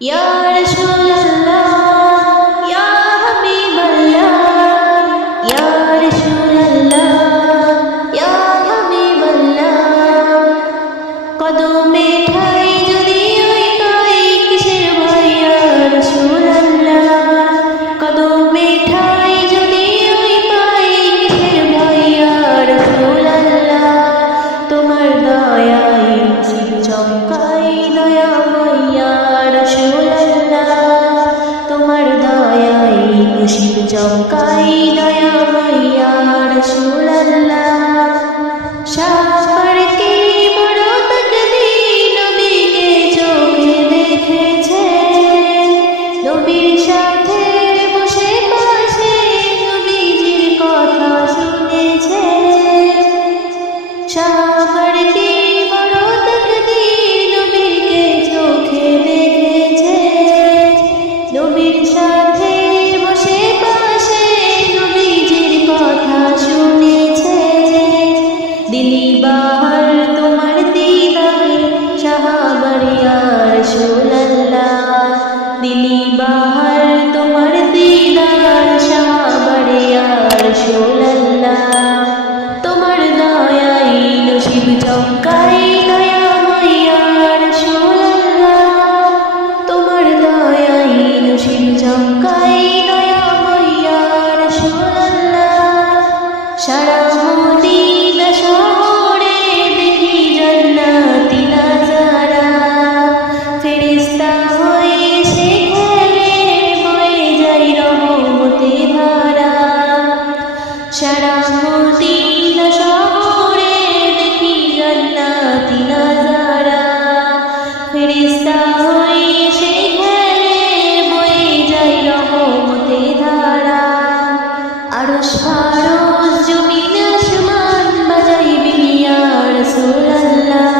ইয়া রাসূলুল্লাহ ইয়া হাবিবাল্লাহ ইয়া রাসূলুল্লাহ ইয়া হাবিবাল্লাহ কদমে ঠাই যদি ওই পাই কিসের ভয় ইয়া রাসূলুল্লাহ কদমে ঠাই যদি ওই পাই কিসের ভয় ইয়া রাসূলুল্লাহ তোমার দয়ায় নসিব চমকাই দয়াময় ইয়া রাসূলুল্লাহ তোমার দয়ায় নসিব চমকাই দয়াময় ইয়া রাসূলুল্লাহ সাফারকে বড় তাকদীর নবীকে চোখে দেখেছে নবীর সাথে বসে পাশে নবীজির কথা শুনেছে সাফারকে বড় তাকদীর নবীকে চোখে দেখেছে নবীর সাথে বসে পাশে নবীজির কথা শুনেছে দিলি বাহার তোমার দিদার সাহাবার ইয়া রাসূলুল্লাহ দিলি বাহার তোমার দিদার সাহাবার ইয়া রাসূলুল্লাহ তোমার দয়ায় নসিব চমকাই দয়াময় ইয়া রাসূলুল্লাহ তোমার দয়ায় নসিব চমকাই দয়াময় ইয়া রাসূলুল্লাহ সারা মদিনা শহরে দেখি জান্নাতি নাজারা ফেরেশতা হয়ে এসে খেলে বয়ে যায় রহমতে ধারা সারা মদিনা শহরে দেখি জান্নাতি নাজারা ফেরেশতা হয়ে এসে খেলে বয়ে যায় রহমতে ধারা আরশ ফারশ জমিন আসমান বাজাইবেন ইয়া রাসূলুল্লাহ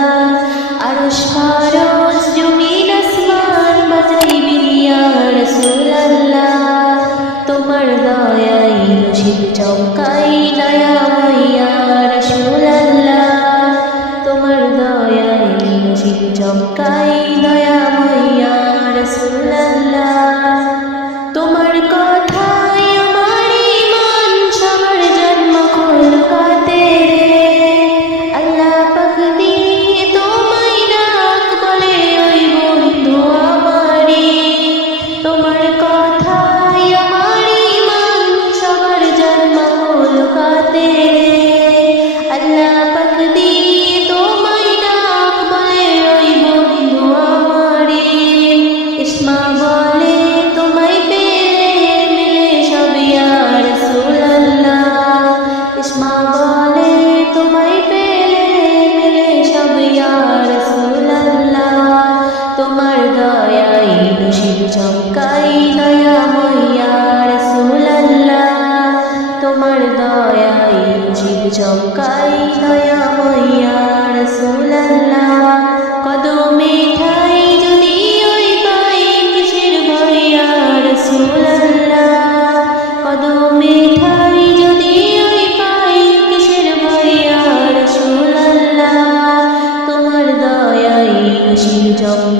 আরশ ফারশ জমিন আসমান বাজাইবেন ইয়া রাসূলুল্লাহ তোমার দয়ায় নসিব চমকাই দয়াময় ইয়া রাসূলুল্লাহ তোমার দয়ায় নসিব চমকাই দয়াময় ইয়া রাসূলুল্লাহ তোমার কথায় আমার ঈমান সবার জন্ম কলকাতে রে আল্লাহ পাক দিয়ে তোমায় ডাক বলে ওই বন্ধু আমারে তোমার কথায় আমার ঈমান সবার জন্ম কলকাতে রে আল্লাহ পাক দিয়ে তোমায় ডাক বলে ওই বন্ধু আমারে ইসমা বলে তোমায় পেলে মিলে সব ইয়া রাসূলুল্লাহ ইসমা বলে তোমায় পেলে মিলে সব ইয়া রাসূলুল্লাহ তোমার দয়ায় নসিব চমকাই দয়াময় ইয়া রাসূলুল্লাহ তোমার দয়ায় নসিব চমকাই দয়াময় ইয়া রাসূলুল্লাহ কদমে ঠাই যদি ওই পাই কিসের ভয় ইয়া রাসূলুল্লাহ কদমে ঠাই যদি ওই পাই কিসের ভয় ইয়া রাসূলুল্লাহ তোমার দয়ায় নসিব চমকাই